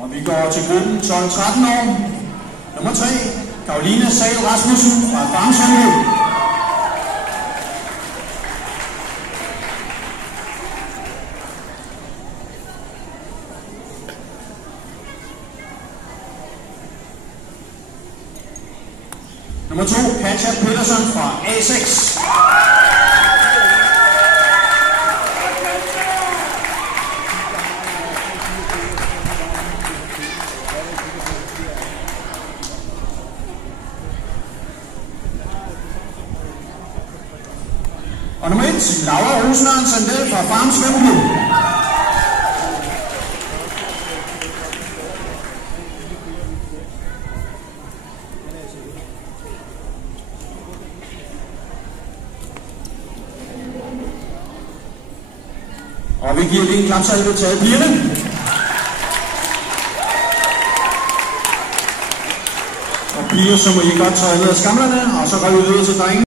Og vi går til gruppen 12-13 år. Nummer 3, Karoline Sahl Rasmussen fra Farum. Nummer 2, Katja Petersen fra A6. Og nummer 1, Laura Rosenørn Sandel fra Farum Svømmeklub. Og vi giver lige en klapsalve til alle pigerne. Og piger, så må I godt træde ned af skamlerne, og så går vi videre til drengene.